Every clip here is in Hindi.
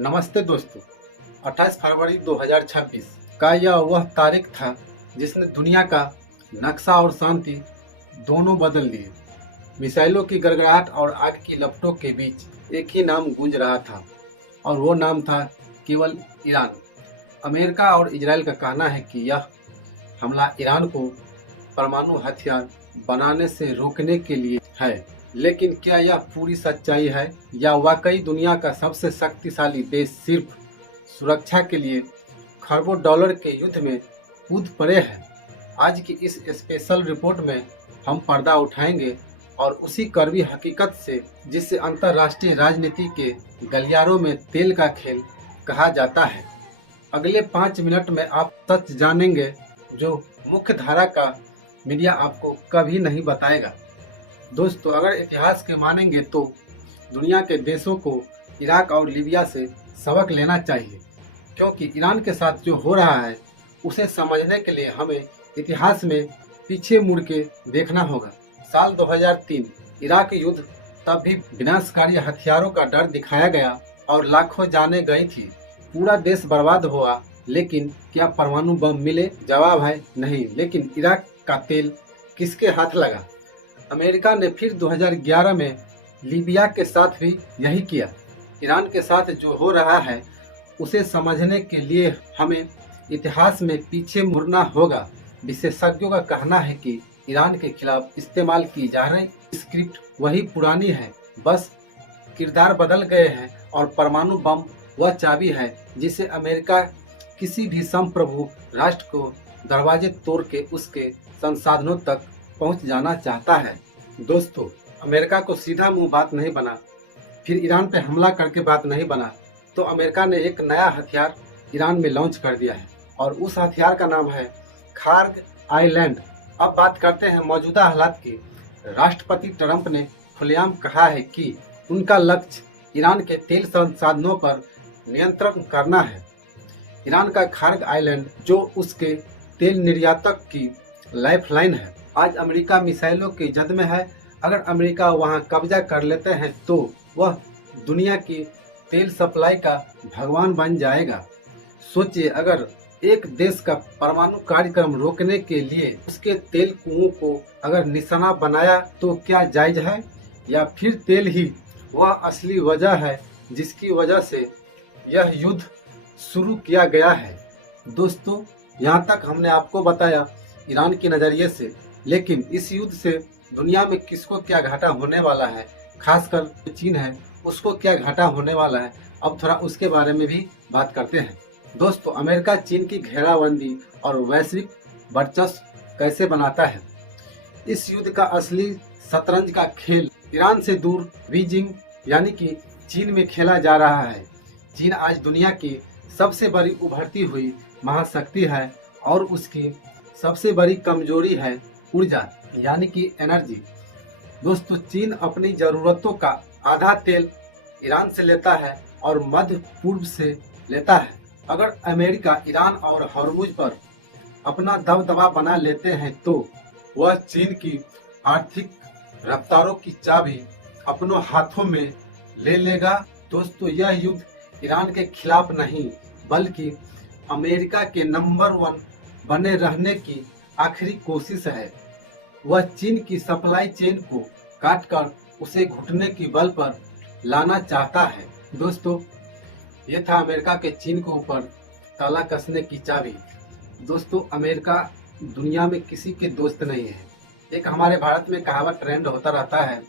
नमस्ते दोस्तों। 28 फरवरी 2026 का यह वह तारीख था जिसने दुनिया का नक्शा और शांति दोनों बदल दिए। मिसाइलों की गड़गड़ाहट और आग की लपटों के बीच एक ही नाम गूंज रहा था और वो नाम था केवल ईरान। अमेरिका और इजराइल का कहना है कि यह हमला ईरान को परमाणु हथियार बनाने से रोकने के लिए है, लेकिन क्या यह पूरी सच्चाई है या वाकई दुनिया का सबसे शक्तिशाली देश सिर्फ सुरक्षा के लिए खरबों डॉलर के युद्ध में कूद पड़े हैं? आज की इस स्पेशल रिपोर्ट में हम पर्दा उठाएंगे और उसी कड़वी हकीकत से जिसे अंतर्राष्ट्रीय राजनीति के गलियारों में तेल का खेल कहा जाता है। अगले 5 मिनट में आप सच जानेंगे जो मुख्य धारा का मीडिया आपको कभी नहीं बताएगा। दोस्तों, अगर इतिहास के मानेंगे तो दुनिया के देशों को इराक और लीबिया से सबक लेना चाहिए, क्योंकि ईरान के साथ जो हो रहा है उसे समझने के लिए हमें इतिहास में पीछे मुड़ के देखना होगा। साल 2003 इराक युद्ध, तब भी विनाशकारी हथियारों का डर दिखाया गया और लाखों जानें गई थी। पूरा देश बर्बाद हुआ, लेकिन क्या परमाणु बम मिले? जवाब है नहीं। लेकिन इराक का तेल किसके हाथ लगा? अमेरिका ने फिर 2011 में लीबिया के साथ भी यही किया। ईरान के साथ जो हो रहा है उसे समझने के लिए हमें इतिहास में पीछे मुड़ना होगा। विशेषज्ञों का कहना है कि ईरान के खिलाफ इस्तेमाल की जा रही स्क्रिप्ट वही पुरानी है, बस किरदार बदल गए हैं और परमाणु बम वह चाबी है जिसे अमेरिका किसी भी संप्रभु राष्ट्र को दरवाजे तोड़ के उसके संसाधनों तक पहुंच जाना चाहता है। दोस्तों, अमेरिका को सीधा मुंह बात नहीं बना, फिर ईरान पे हमला करके बात नहीं बना, तो अमेरिका ने एक नया हथियार ईरान में लॉन्च कर दिया है और उस हथियार का नाम है खार्ग आइलैंड। अब बात करते हैं मौजूदा हालात की। राष्ट्रपति ट्रंप ने खुलेआम कहा है कि उनका लक्ष्य ईरान के तेल संसाधनों पर नियंत्रण करना है। ईरान का खार्ग आइलैंड, जो उसके तेल निर्यातक की लाइफलाइन है, आज अमेरिका मिसाइलों के जद में है। अगर अमेरिका वहां कब्जा कर लेते हैं तो वह दुनिया की तेल सप्लाई का भगवान बन जाएगा। सोचिए, अगर एक देश का परमाणु कार्यक्रम रोकने के लिए उसके तेल कुओं को अगर निशाना बनाया तो क्या जायज है? या फिर तेल ही वह असली वजह है जिसकी वजह से यह युद्ध शुरू किया गया है? दोस्तों, यहाँ तक हमने आपको बताया ईरान के नज़रिए से, लेकिन इस युद्ध से दुनिया में किसको क्या घाटा होने वाला है, खासकर चीन है उसको क्या घाटा होने वाला है, अब थोड़ा उसके बारे में भी बात करते हैं। दोस्तों, अमेरिका चीन की घेराबंदी और वैश्विक वर्चस्व कैसे बनाता है? इस युद्ध का असली शतरंज का खेल ईरान से दूर बीजिंग यानी कि चीन में खेला जा रहा है। चीन आज दुनिया की सबसे बड़ी उभरती हुई महाशक्ति है और उसकी सबसे बड़ी कमजोरी है ऊर्जा यानी कि एनर्जी। दोस्तों, चीन अपनी जरूरतों का आधा तेल ईरान से लेता है और मध्य पूर्व से लेता है। अगर अमेरिका ईरान और हॉर्मुज पर अपना दबदबा बना लेते हैं तो वह चीन की आर्थिक रफ्तारों की चाबी अपनों हाथों में ले लेगा। दोस्तों, यह युद्ध ईरान के खिलाफ नहीं बल्कि अमेरिका के नंबर 1 बने रहने की आखिरी कोशिश है। वह चीन की सप्लाई चेन को काटकर उसे घुटने की बल पर लाना चाहता है। दोस्तों, ये था अमेरिका के चीन के ऊपर ताला कसने की चाबी। दोस्तों, अमेरिका दुनिया में किसी के दोस्त नहीं है। एक हमारे भारत में कहावत ट्रेंड होता रहता है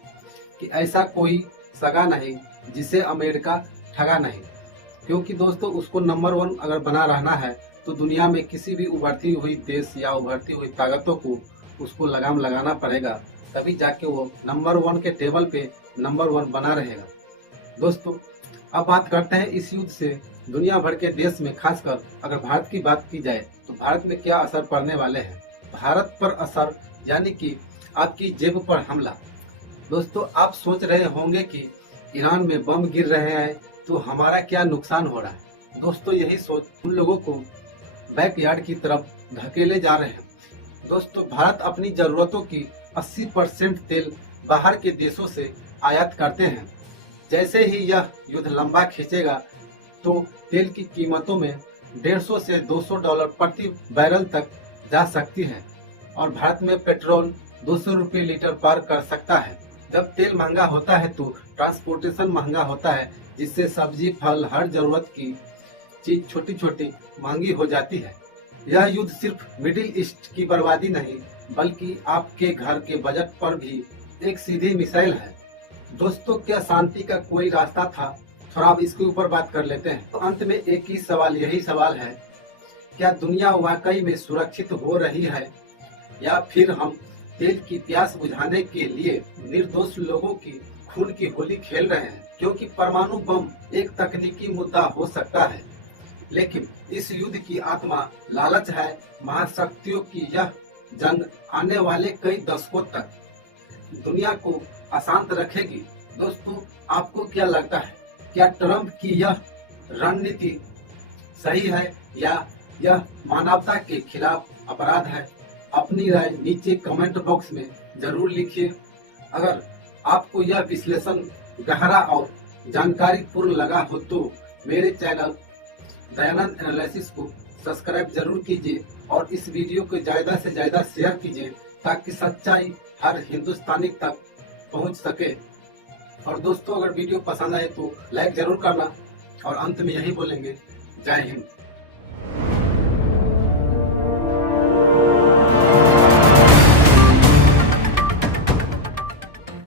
कि ऐसा कोई सगा नहीं जिसे अमेरिका ठगा नहीं, क्योंकि दोस्तों उसको नंबर 1 अगर बना रहना है तो दुनिया में किसी भी उभरती हुई देश या उभरती हुई ताकतों को उसको लगाम लगाना पड़ेगा, तभी जाके वो नंबर 1 के टेबल पे नंबर 1 बना रहेगा। दोस्तों, अब बात करते हैं इस युद्ध से दुनिया भर के देश में, खासकर अगर भारत की बात की जाए तो भारत में क्या असर पड़ने वाले हैं। भारत पर असर यानी कि आपकी जेब पर हमला। दोस्तों, आप सोच रहे होंगे कि ईरान में बम गिर रहे हैं तो हमारा क्या नुकसान हो रहा है। दोस्तों, यही सोच उन लोगों को बैकयार्ड की तरफ धकेले जा रहे हैं। दोस्तों, भारत अपनी जरूरतों की 80% तेल बाहर के देशों से आयात करते हैं। जैसे ही यह युद्ध लंबा खींचेगा तो तेल की कीमतों में 150 से $200 प्रति बैरल तक जा सकती है और भारत में पेट्रोल 200 रुपये लीटर पार कर सकता है। जब तेल महंगा होता है तो ट्रांसपोर्टेशन महंगा होता है, जिससे सब्जी फल हर जरूरत की चीज छोटी छोटी महंगी हो जाती है। यह युद्ध सिर्फ मिडिल ईस्ट की बर्बादी नहीं बल्कि आपके घर के बजट पर भी एक सीधी मिसाइल है। दोस्तों, क्या शांति का कोई रास्ता था? थोड़ा अब इसके ऊपर बात कर लेते हैं। तो अंत में एक ही सवाल, यही सवाल है, क्या दुनिया वाकई में सुरक्षित हो रही है या फिर हम तेल की प्यास बुझाने के लिए निर्दोष लोगों की खून की होली खेल रहे हैं? क्योंकि परमाणु बम एक तकनीकी मुद्दा हो सकता है, लेकिन इस युद्ध की आत्मा लालच है। महाशक्तियों की यह जंग आने वाले कई दशकों तक दुनिया को अशांत रखेगी। दोस्तों, आपको क्या लगता है? क्या ट्रंप की यह रणनीति सही है या यह मानवता के खिलाफ अपराध है? अपनी राय नीचे कमेंट बॉक्स में जरूर लिखिए। अगर आपको यह विश्लेषण गहरा और जानकारी पूर्ण लगा हो तो मेरे चैनल दयानंद एनालिसिस को सब्सक्राइब जरूर कीजिए और इस वीडियो को ज्यादा से ज्यादा शेयर कीजिए ताकि सच्चाई हर हिंदुस्तानी तक पहुंच सके। और दोस्तों, अगर वीडियो पसंद आए तो लाइक जरूर करना और अंत में यही बोलेंगे, जय हिंद।